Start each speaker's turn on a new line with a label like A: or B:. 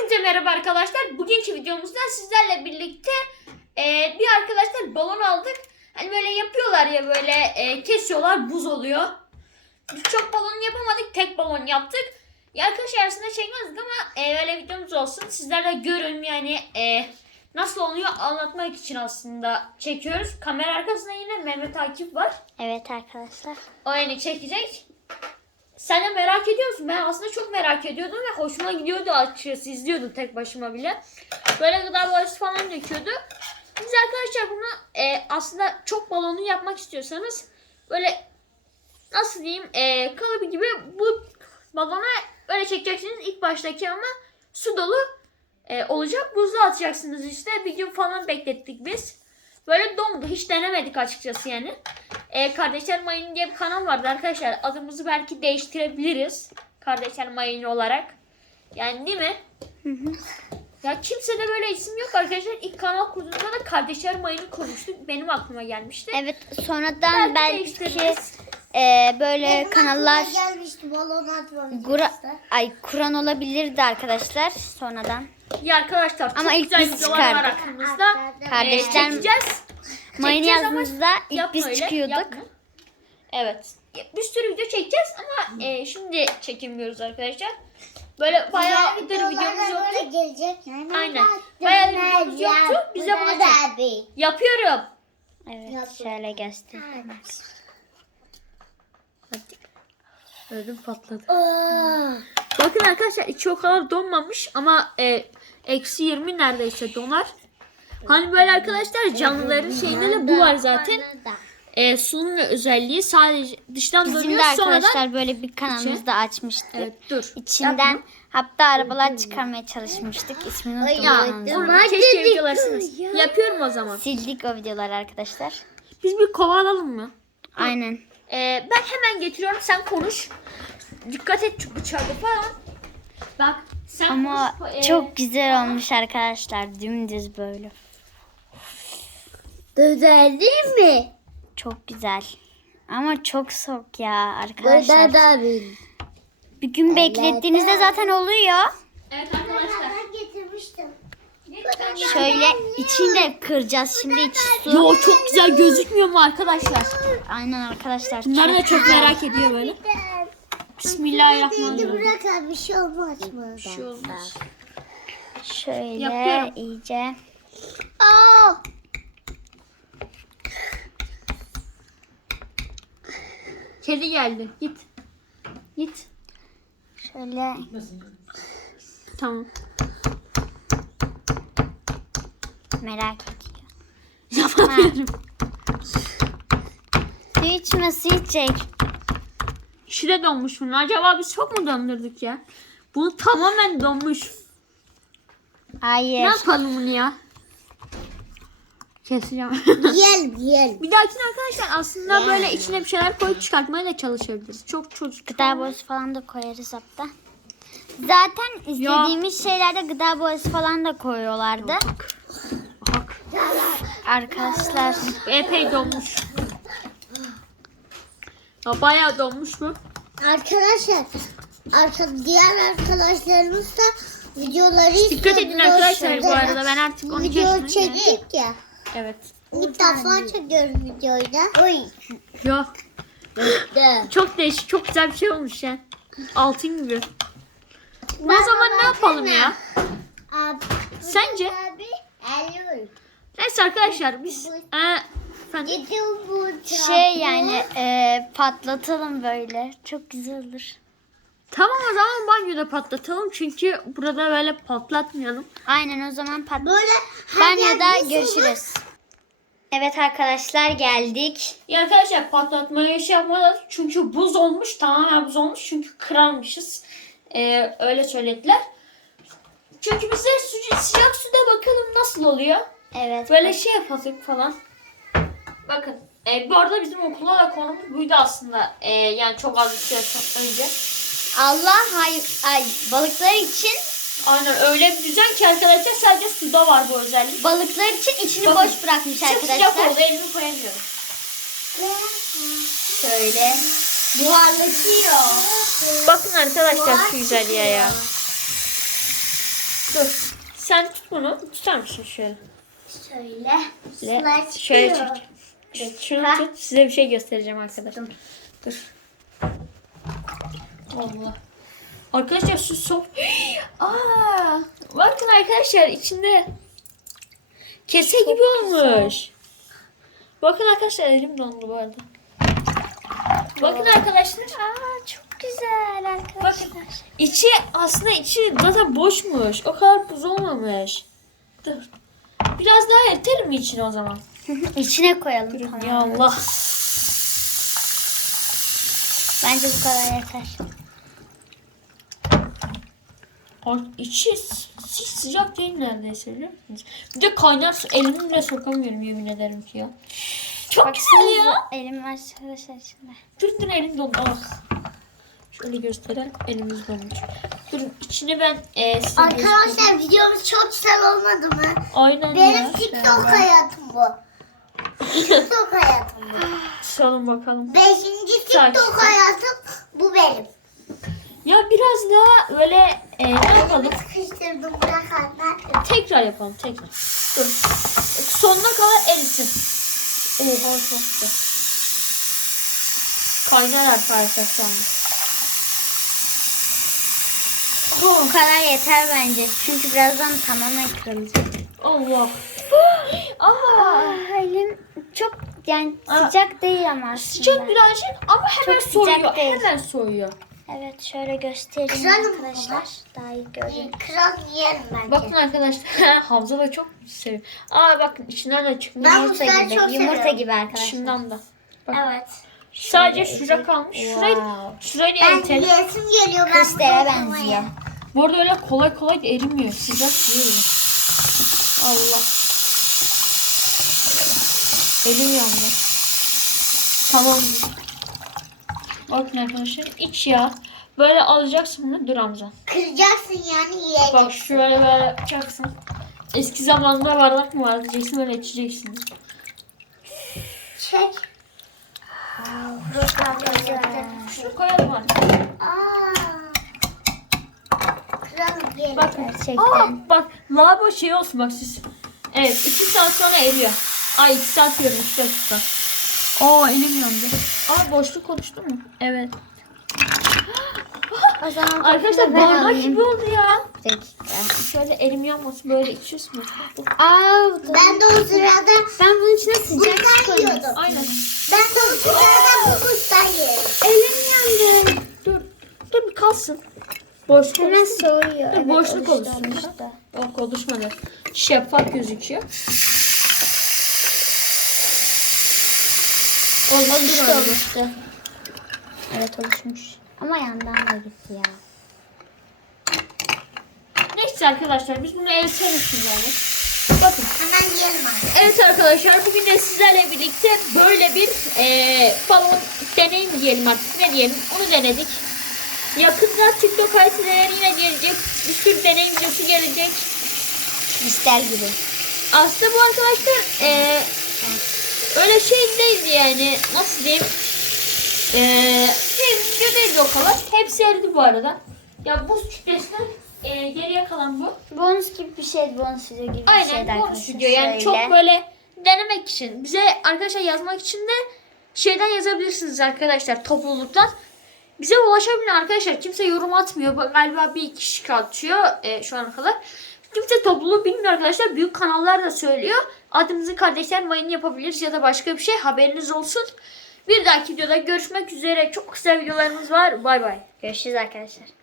A: Hepinize merhaba arkadaşlar. Bugünkü videomuzda sizlerle birlikte bir arkadaşlar balon aldık. Hani böyle yapıyorlar ya böyle kesiyorlar buz oluyor. Biz çok balon yapamadık, tek balon yaptık. Ya arkadaşlar arasında çekmezdik ama öyle videomuz olsun. Sizler de görün yani nasıl oluyor anlatmak için aslında çekiyoruz. Kamera arkasında yine Mehmet Akif var.
B: Evet arkadaşlar.
A: O yani çekecek. Sen de merak ediyor musun? Ben aslında çok merak ediyordum ve hoşuma gidiyordu açıkçası. İzliyordum tek başıma bile. Böyle gıda boyası falan döküyordu. Biz arkadaşlar bunu aslında çok balonlu yapmak istiyorsanız böyle nasıl diyeyim kalıbı gibi bu balona böyle çekeceksiniz ilk baştaki ama su dolu olacak. Buzlu atacaksınız işte. Bir gün falan beklettik biz. Böyle dondu. Hiç denemedik açıkçası yani. Kardeşler Mayın diye bir kanal vardı arkadaşlar. Adımızı belki değiştirebiliriz. Kardeşler Mayın olarak. Yani değil mi?
B: Hı hı.
A: Ya kimse de böyle isim yok arkadaşlar. İlk kanal kurduğumuzda da Kardeşler Mayın'ı kurmuştuk. Benim aklıma gelmişti.
B: Evet sonradan belki
A: değiştiririz.
B: böyle kanallar
C: gelmişti balon atmamıştı.
B: Kur'an olabilirdi arkadaşlar sonradan.
A: Ya arkadaşlar çok
B: Ama ilk
A: güzel
B: biz
A: videolar var
B: çıkardık.
A: aklımızda.
B: Kardeşler
A: Çekeceğiz.
B: Mayın
A: Çekeceğiz ama
B: yazdığımızda ilk
A: yapma
B: biz
A: öyle,
B: çıkıyorduk.
A: yapma. Evet. Bir sürü video çekeceğiz ama şimdi çekemiyoruz arkadaşlar. Böyle bayağı bir videomuz yoktu.
C: Gelecek.
A: Aynen. Bayağı bir videomuz yoktu. Bize bunu çek. Yapıyorum.
B: Evet şöyle göstereyim.
A: Ödüm patladı. Bakın arkadaşlar içi o kadar donmamış ama eksi 20 neredeyse donar. Hani böyle arkadaşlar canlıların şeyinde de bu var zaten. Sunum ve özelliği sadece dıştan
B: Bizim
A: dönüyor
B: de arkadaşlar
A: sonradan.
B: böyle bir kanalımızda açmıştık.
A: Evet dur.
B: İçinden
A: Yapma.
B: hatta arabalar çıkarmaya çalışmıştık. İsmini
A: Ya
B: unuttum.
A: onu keşke videolarısınız. Yapıyorum o zaman.
B: Sildik o videoları arkadaşlar.
A: Biz bir kova alalım mı?
B: Aynen.
A: Ben hemen getiriyorum sen konuş. Dikkat et çünkü bıçakta falan. Bak sen
B: Ama
A: konuş.
B: çok güzel olmuş arkadaşlar. Dümdüz böyle.
C: Güzel değil mi?
B: Çok güzel. Ama çok soğuk ya arkadaşlar.
C: da bir.
B: Bir gün beklettiğinizde zaten oluyor.
A: Evet arkadaşlar.
C: Ben getirmiştim.
B: Şöyle içini de kıracağız. Şimdi içi su.
A: Yo çok güzel gözükmüyor mu arkadaşlar?
B: Aynen arkadaşlar.
A: Bunlar da çok merak ediyor böyle.
C: Şimdi
A: Bismillahirrahmanirrahim.
C: bırak abi bir şey olmaz mı?
A: Bir şey olmaz.
B: Şöyle
A: Yapıyorum.
B: iyice.
C: Aa!
A: Kedi geldi. Git. Git.
B: Şöyle.
A: Tamam.
B: Merak ediyor.
A: Yapamıyorum.
B: Su içme, su içecek.
A: İçi de donmuş bunun. Acaba biz çok mu dondurduk ya? Bunu tamamen donmuş. Ne
B: Hayır.
A: yapalım bunu ya? Keseceğim.
C: Gel.
A: Bir dahakine arkadaşlar aslında böyle içine bir şeyler koyup çıkartmaya da çalışabiliriz. Çok çocuk.
B: Gıda boyası falan da koyarız hatta. Zaten izlediğimiz şeylerde gıda boyası falan da koyuyorlardı.
A: Bak.
B: Arkadaşlar
A: Epey donmuş. Ya bayağı donmuş bu.
C: Arkadaşlar diğer arkadaşlarımız da videoları
A: Dikkat edin
C: izliyorlar.
A: arkadaşlar bu arada ben artık 12
C: Video
A: yaşındayım.
C: çektik ya.
A: Evet.
C: İlk defa çekiyoruz videoyu da. Oy.
A: Ya çok değişik çok güzel bir şey olmuş ya. Altın gibi. O zaman ne yapalım ya?
C: Abi,
A: Sence?
C: abi, alo.
A: Neyse arkadaşlar biz efendim,
C: Gidiyor bu
B: yani patlatalım böyle. Çok güzel olur.
A: tamam o zaman banyoda patlatalım çünkü burada böyle patlatmayalım.
B: Aynen o zaman
C: Böyle
B: banyoda görüşürüz. Evet arkadaşlar geldik.
A: Ya arkadaşlar patlatmaya şey yapmadık çünkü buz olmuş tamamen buz olmuş çünkü kırarmışız. Öyle söylediler. Çünkü bize sıcak suda bakalım nasıl oluyor.
B: Evet.
A: Böyle şey yapalım falan. Bakın bu arada bizim okula da konumuz buydu aslında. Yani çok az bir süre önce.
B: Allah ay balıklar için
A: Öyle bir düzen ki arkadaşlar sadece suda var bu özellik.
B: balıklar için içini
A: Bakın,
B: boş bırakmış
A: Çok sıcak
B: arkadaşlar.
A: oldu elimi koyamıyorum.
B: Şöyle buharlaşıyor.
A: Bakın arkadaşlar şu güzelliğe ya. Dur. Sen tut bunu. Tutar mısın şöyle?
C: Şöyle.
A: Şöyle çek. Şunu tut. Size bir şey göstereceğim arkadaşlar. Dur. Allah. Arkadaşlar şu sok. Aa! Bakın arkadaşlar içinde kese gibi olmuş. Bakın arkadaşlar elim dondu bu arada. Bakın arkadaşlar.
B: Aa, çok güzel arkadaşlar.
A: Bakın içi aslında içi zaten boşmuş. O kadar buz olmamış. Dur. Biraz daha eritelim mi içine o zaman?
B: İçine koyalım. Tamam.
A: Ya Allah.
B: Bence bu kadar yeter.
A: İçi hiç sıcak değil neredeyse biliyor musunuz? Bir de kaynar su elimi bile sokamıyorum yemin ederim ki ya. Çok güzel ya.
B: Elim var arkadaşlar içinde.
A: Dur elim dondu. Ah. Şöyle gösteren elimiz donmuş. Durun içine ben size göstereyim.
C: Arkadaşlar videomuz çok güzel olmadı mı?
A: Aynen
C: Benim
A: ya.
C: TikTok hayatım bu. TikTok hayatım bu.
A: Tutalım bakalım.
C: 5. TikTok hayatım bu benim.
A: Ya biraz daha böyle ne yapalım?
C: Elimi sıkıştırdım bırak anne.
A: Tekrar yapalım tekrar. Dur. Sonuna kadar erisin. Oha çok güzel. Kaynar arkadaşlar şu anda.
B: Bu kadar yeter bence. Çünkü birazdan tamamen kırılacak.
A: Allah. Aa,
B: Aa, elim çok yani
A: Aa,
B: sıcak değil ama aslında.
A: sıcak birazcık ama hemen
B: Çok sıcak
A: soğuyor.
B: değil.
A: Hemen soğuyor.
B: Evet şöyle göstereyim
C: Kıralım
B: arkadaşlar. Daha iyi görün.
C: Kral yerim bence.
A: Bakın arkadaşlar Hamza da çok seviyor. Aa bakın içinden de çıkmış.
C: Ben bu
B: Yumurta
C: sefer
B: gibi.
C: çok
B: Yumurta
C: seviyorum.
B: gibi arkadaşlar.
A: Dışından da. Bak.
C: Evet.
A: Sadece şura kalmış. Şurayı, şurayı da
C: Ben
A: eritelim.
C: yiyesim geliyor. Ben
B: Kristal'e
C: bunu
B: benziyor.
C: okumaya.
A: Bu arada öyle kolay kolay da erimiyor. Sıcak değil. Allah. Elim yandı. Tamam. Bakın arkadaşlar iç yağ. Böyle alacaksın bunu. Dur Hamza.
C: Kıracaksın yani yiyeceksin.
A: Bak şöyle böyle yapacaksın. Eski zamanlarda bardak mı vardı diyeceksin böyle içeceksin.
C: Çek.
A: Şunu koyalım artık.
C: Aa. Kralım yerim.
A: Bakın.
B: Gerçekten.
A: Bak lavabo şey olsun bak siz. Evet 2 saat sonra eriyor. Ay 2 saat diyorum 3 dakika. Oo elim yandı. Aa boşluk konuştu mu? Evet.
B: O zaman
A: Arkadaşlar
B: ben
A: bardak
B: alayım.
A: gibi oldu ya.
B: Bir dakika.
A: Şöyle elim yanmasın böyle içiyorsun.
B: Aa,
C: Ben de o sırada
B: ben bunun içine sıcak su
C: buzdan
B: koydum.
C: yiyordum.
A: Aynen.
C: Ben de o sırada bu buzdan yerim.
B: Elim yandı.
A: Dur bir kalsın. Boşluk
B: Hemen
A: oluştu.
B: soğuyor.
A: Dur, boşluk
B: oluştu,
A: oluşsun.
B: oluştu.
A: Yok oluşmadı. Şeffaf gözüküyor. Olmadı
B: Oluştu,
A: böyle.
B: oluştu. Evet oluşmuş. Ama yandan da gitti ya.
A: Neyse arkadaşlar biz bunu eritelim şimdi yani. Bakın.
C: Hemen yiyelim artık.
A: Evet arkadaşlar bugün de sizlerle birlikte böyle bir balon deneyim diyelim artık ne diyelim onu denedik. Yakında TikTok hayatları yine gelecek. Bir sürü deneyim videosu gelecek.
B: Kristal gibi.
A: Aslında bu arkadaşlar öyle şey değildi yani nasıl diyeyim. Şey video değildi o kadar. Hepsi eridi bu arada. Ya buz kütlesinden geriye kalan bu.
B: Bonus gibi bir şeydi. Bonus video gibi bir şeydi
A: Aynen bonus
B: arkadaşlar.
A: video yani
B: Şöyle.
A: çok böyle denemek için. Bize arkadaşlar yazmak için de şeyden yazabilirsiniz arkadaşlar topluluktan. Bize ulaşabilir arkadaşlar. Kimse yorum atmıyor. Galiba bir iki kişi atıyor şu ana kadar. Kimse topluluğu bilmiyor arkadaşlar. Büyük kanallar da söylüyor. Adımızı kardeşler mayını yapabiliriz ya da başka bir şey. Haberiniz olsun. Bir dahaki videoda görüşmek üzere. Çok kısa videolarımız var. Bay bay.
B: Görüşürüz arkadaşlar.